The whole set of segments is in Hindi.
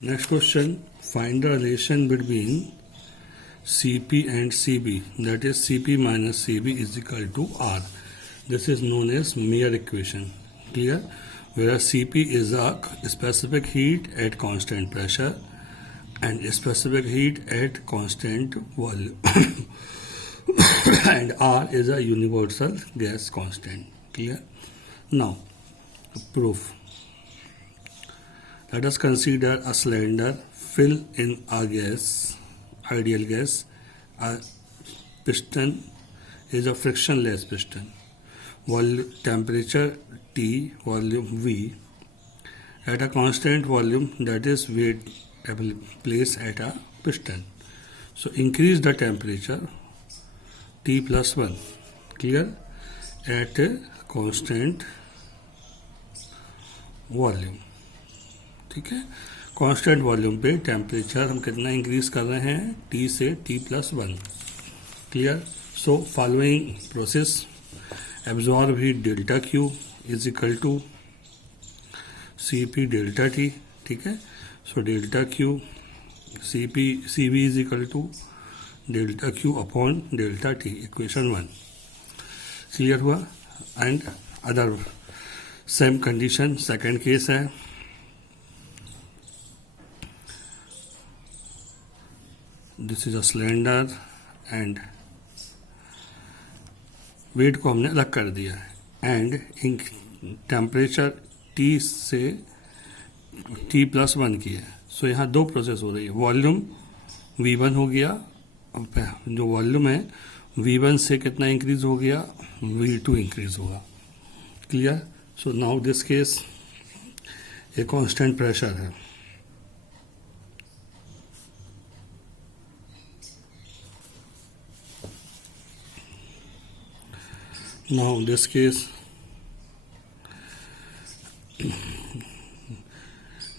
Next question, find the relation between Cp and Cb, that is Cp minus Cb is equal to R. This is known as Mayer equation. Clear? Where Cp is a specific heat at constant pressure and specific heat at constant volume and R is a universal gas constant. Clear? Now, proof. Let us consider a cylinder filled in a gas, ideal gas. A piston is a frictionless piston. Temperature T, volume V, at a constant volume, that is weight placed at a piston. So increase the temperature T plus 1, clear, at a constant volume. ठीक है, कांस्टेंट वॉल्यूम पे टेम्परेचर हम कितना इंक्रीज कर रहे हैं, T से T plus 1. Clear? So following process, absorb heat delta Q is equal to Cp delta T. ठीक है, so delta Q Cb is equal to delta Q upon delta T, equation 1. Clear हुआ? And other same condition, second case है. This is a cylinder and weight को हमने अलग कर दिया है एंड टेम्परेचर T से T प्लस 1 की है. सो यहाँ दो प्रोसेस हो रही है. वॉल्यूम V1 हो गया, जो वॉल्यूम है V1 से कितना इंक्रीज हो गया, V2 इंक्रीज होगा. Clear? So now this case a constant pressure है. Now this case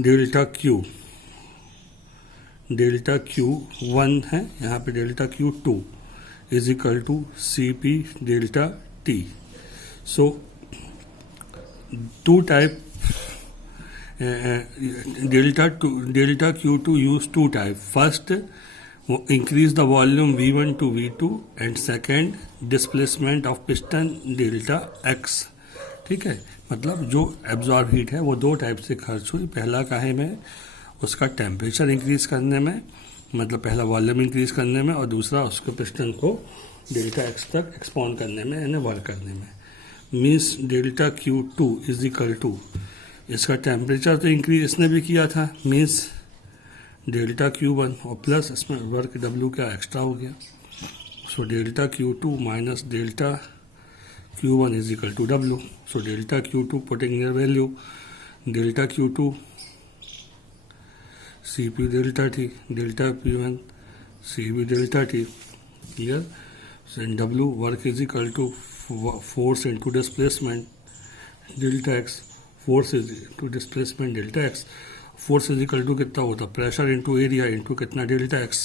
delta Q 1 है, यहाँ पे delta Q2 is equal to Cp delta T. So to type delta Q2 use to type. First, increase the volume V1 to V2 and second displacement of piston delta X. ठीक है, मतलब जो एब्जॉर्ब हीट है वो दो टाइप से खर्च हुई. पहला काहे में, उसका टेम्परेचर इंक्रीज करने में, मतलब पहला वॉल्यूम इंक्रीज करने में, और दूसरा उसके पिस्टन को डेल्टा एक्स तक एक्सपॉन्ड करने में, यानी वर्क करने में. Means delta Q2 is equal to, इसका टेम्परेचर तो इंक्रीज इसने भी किया था, मीन्स डेल्टा Q1 और प्लस इसमें वर्क W का एक्स्ट्रा हो गया. So delta Q2 minus delta Q1 is equal to W. So delta Q2 putting near value, delta Q2 Cp delta T, delta P1 Cb delta T. Clear? So W work is equal to force into displacement delta X, force is to displacement delta X. Force is equal to कितना होता, प्रेशर इंटू एरिया इंटू कितना, delta X.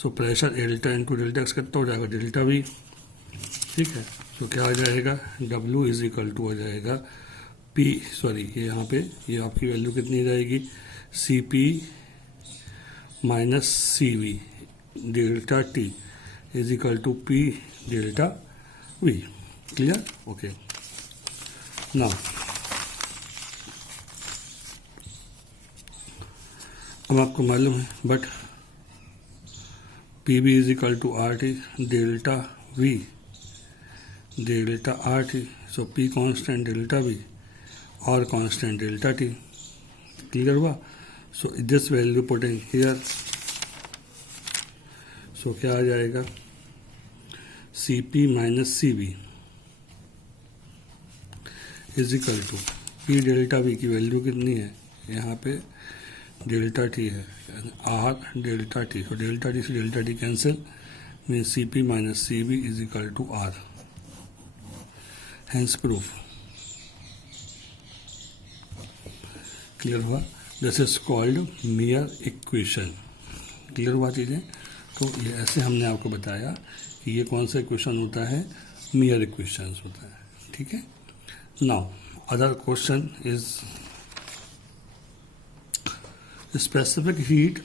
So pressure delta into delta X कितना हो जाएगा, डेल्टा V. ठीक है, तो क्या आ जाएगा, W इज इक्वल टू हो जाएगा ये यहाँ पे ये आपकी वैल्यू कितनी आ जाएगी, Cp minus Cv delta T is equal to P delta V. Clear? Okay. Now अब आपको मालूम है, but Pb is equal to RT delta V delta RT. So P constant delta V और कांस्टेंट डेल्टा T. क्लियर हुआ? So this value putting here, so क्या आ जाएगा, Cp minus Cv is equal to P delta V की वैल्यू कितनी है, यहाँ पे डेल्टा T है, R डेल्टा T. तो डेल्टा T से delta T cancel, mean Cp minus Cv is equal to R. Hence proof. Clear हुआ? This is called Mayer equation. Clear हुआ चीज़ें? तो ये ऐसे हमने आपको बताया कि ये कौन सा इक्वेशन होता है, मेयर इक्वेशन होता है. ठीक है. Now other question is specific heat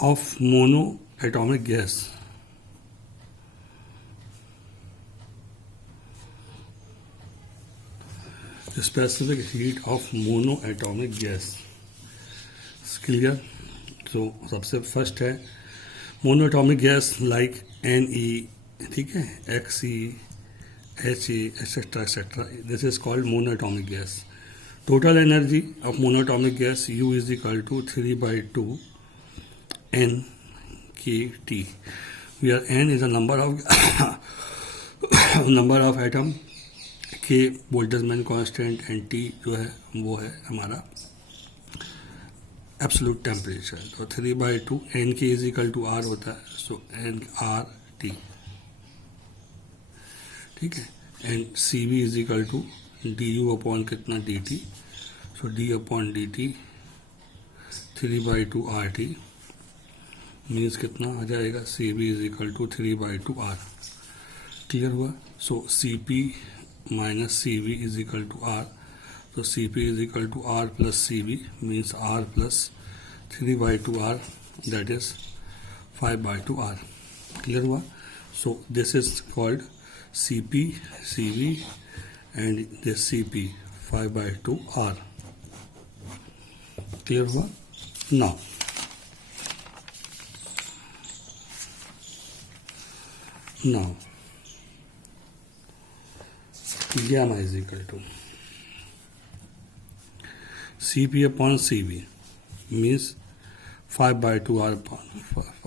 of monoatomic gas specific heat of monoatomic gas clear. तो सबसे फर्स्ट है मोनोएटॉमिक गैस लाइक Ne, ठीक है, Xe, Ha, etcetera etcetera, this is called monoatomic gas. Total energy of monoatomic gas U is equal to 3/2 NkT, where N is a number of atom, K Boltzmann constant and T जो है वो है हमारा एब्सोल्यूट टेम्परेचर. तो 3/2 Nk is equal to R होता है, सो nRT, ठीक है. And Cv is equal to du upon कितना dt, सो d upon dt 3/2 RT means कितना आ जाएगा, Cv is equal to 3/2 R. Clear हुआ. So Cp minus Cv is equal to R. तो Cp is equal to R plus Cv means R plus 3/2 R, that is 5/2 R. Clear हुआ. So this is called Cp Cv and this Cp 5/2 R. Clear हुआ. Now gamma is equal to Cp upon Cv means 5/2 R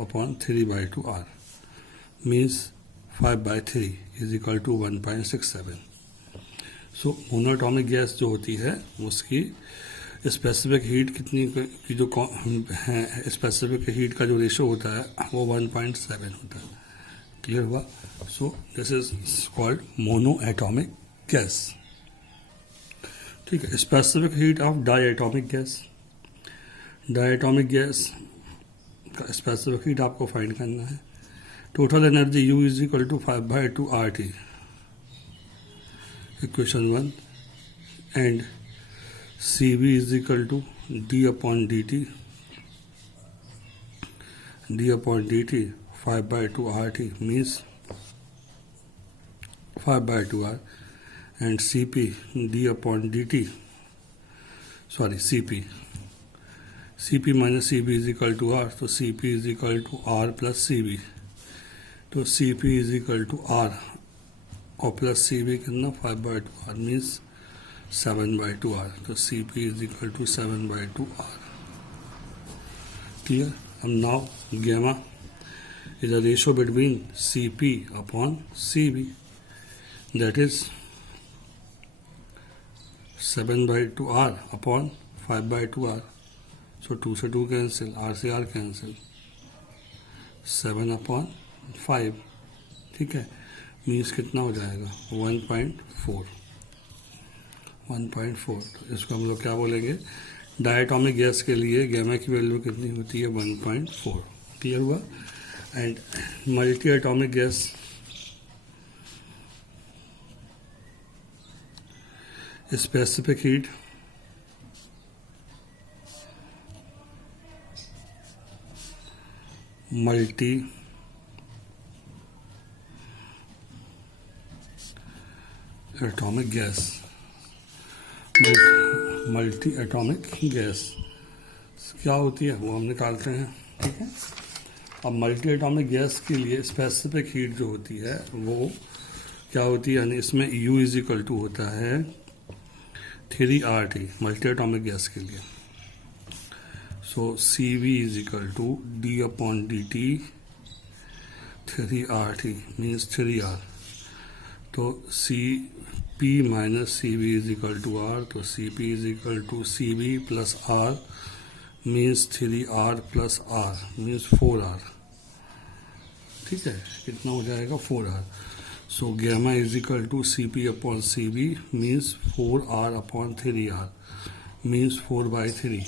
upon 3/2 R means 5/3 is equal to 1.67. So monoatomic gas जो होती है उसकी स्पेसिफिक हीट कितनी की जो है, स्पेसिफिक हीट का जो रेशो होता है वो 1.7 होता है. क्लियर हुआ. So this is called monoatomic gas. ठीक है. Specific heat of diatomic gas. Diatomic gas का स्पेसिफिक हीट आपको फाइंड करना है. Total energy U is equal to 5/2 RT, equation 1, and Cv is equal to d upon dt 5/2 RT means 5/2 R, and Cp d upon dt, sorry Cp minus Cv is equal to R, तो Cp is equal to R plus Cv, तो Cp is equal to R और प्लस Cv कितना 5/2 R means 7/2 R, तो Cp is equal to 7/2 R. Clear? And now gamma is a ratio between Cp upon Cv, that is 7/2 R upon 5/2 R. So 2 से 2 कैंसिल, R से R कैंसिल, 7 upon 5, ठीक है. मीन्स कितना हो जाएगा 1.4. तो इसको हम लोग क्या बोलेंगे, डायएटॉमिक गैस के लिए गैमा की वैल्यू कितनी होती है 1.4. क्लियर हुआ. And multi atomic gas, specific heat multi atomic gas, multi atomic gas क्या होती है वो हम निकालते हैं. ठीक है. अब मल्टी एटॉमिक गैस के लिए स्पेसिफिक हीट जो होती है वो क्या होती है, यानी इसमें U इज इक्वल टू होता है 3RT मल्टी एटॉमिक गैस के लिए. So Cv is equal to d upon dt 3RT means 3R. तो Cp minus Cv is equal to R, तो Cp is equal to Cv plus R means 3R plus R means 4R. ठीक है. कितना हो जाएगा 4R. So gamma is equal to Cp upon Cv means 4R upon 3R means 4/3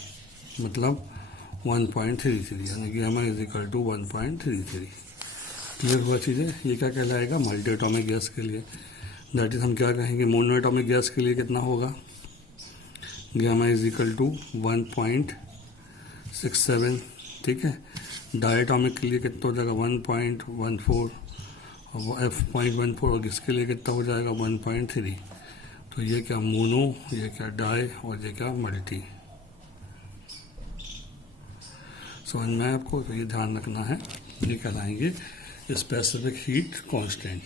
मतलब 1.33, यानी gamma is equal to 1.33. Clear हुआ चीज़ें। ये क्या कहलाएगा, मल्टी एटॉमिक गैस के लिए। दैट इज हम क्या कहेंगे, मोनो एटॉमिक गैस के लिए कितना होगा, गामा इज इक्वल टू 1.67, ठीक है। डायटॉमिक के लिए कितना हो जाएगा 1.14 और F.14, और इसके लिए कितना हो जाएगा 1.3। तो ये क्या मोनो, ये क्या डाई और ये क्या मल्टी। समझ में आया आपको। तो ये ध्यान रखना है, ये कहलाएंगे स्पेसिफिक हीट कांस्टेंट।